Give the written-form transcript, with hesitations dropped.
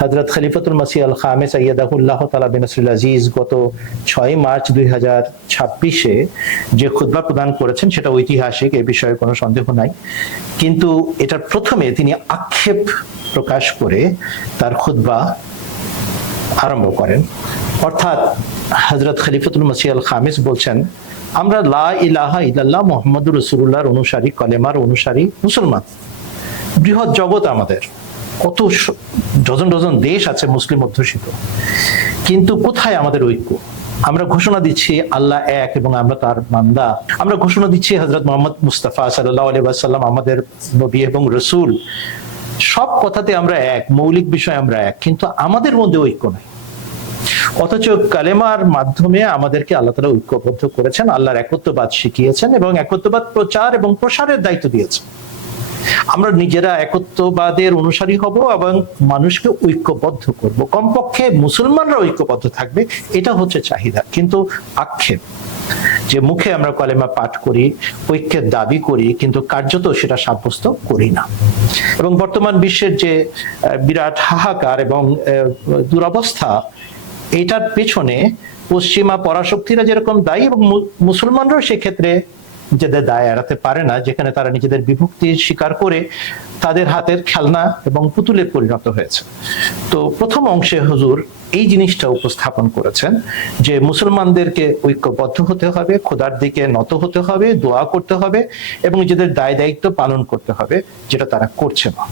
হযরত খলিফাতুল মসিহ আল খামেস আইয়াদাহুল্লাহ তাআলা বিনাসরিল আজিজ গত 6 মার্চ 2026-এ যে খুতবা প্রদান করেছেন সেটা ঐতিহাসিক, এই বিষয়ে কোনো সন্দেহ নাই। কিন্তু এটার প্রথমে তিনি আক্ষেপ প্রকাশ করে তার খুতবা আরম্ভ করেন। অর্থাৎ হযরত খলিফাতুল মসিহ আল খামেস বলছেন, আমরা লা ইলাহা ইল্লাল্লাহ মুহাম্মাদুর রাসূলুল্লাহর অনুসারী, কলেমার অনুসারী মুসলমান। বৃহৎ জগৎ আমাদের, কত ডজন ডজন দেশ আছে মুসলিম অধ্যুষিত, কিন্তু কোথায় আমাদের ঐক্য? আমরা ঘোষণা দিচ্ছি আল্লাহ এক এবং আমরা তার বান্দা। আমরা ঘোষণা দিচ্ছি হযরত মুহাম্মদ মুস্তাফা সাল্লাল্লাহু আলাইহি ওয়াসাল্লাম আমাদের নবী এবং রাসূল। সব কথাতে আমরা এক, মৌলিক বিষয় আমরা এক, কিন্তু আমাদের মধ্যে ঐক্য নাই। অথচ কালেমার মাধ্যমে আমাদেরকে আল্লাহ তাআলা ঐক্যবদ্ধ করেছেন, আল্লাহর একত্ববাদ শিখিয়েছেন এবং একত্ববাদ প্রচার এবং প্রসারের দায়িত্ব দিয়েছেন। আমরা নিজেরা একত্ববাদের অনুসারী হব এবং মানুষকে ঐক্যবদ্ধ করব, কমপক্ষে মুসলমানরা ঐক্যবদ্ধ থাকবে, এটা হচ্ছে চাহিদা। কিন্তু আক্ষেপ যে মুখে আমরা কলেমা পাঠ করি, ঐক্যের দাবি করি, কিন্তু কার্যত সেটা সাব্যস্ত করি না। এবং বর্তমান বিশ্বের যে বিরাট হাহাকার এবং দুরবস্থা, এটার পেছনে পশ্চিমা পরাশক্তিরা যেরকম দায়ী এবং মুসলমানরাও সেক্ষেত্রে নিজেদের দায় এড়াতে পারে না, যেখানে তারা নিজেদের বিভক্তি স্বীকার করে তাদের হাতের খেলনা এবং পুতুলে পরিণত হয়েছে। তো প্রথম অংশে হুজুর এই জিনিসটা উপস্থাপন করেছেন যে মুসলমানদেরকে ঐক্যবদ্ধ হতে হবে, খোদার দিকে নত হতে হবে, দোয়া করতে হবে এবং নিজেদের দায় দায়িত্ব পালন করতে হবে, যেটা তারা করছে না।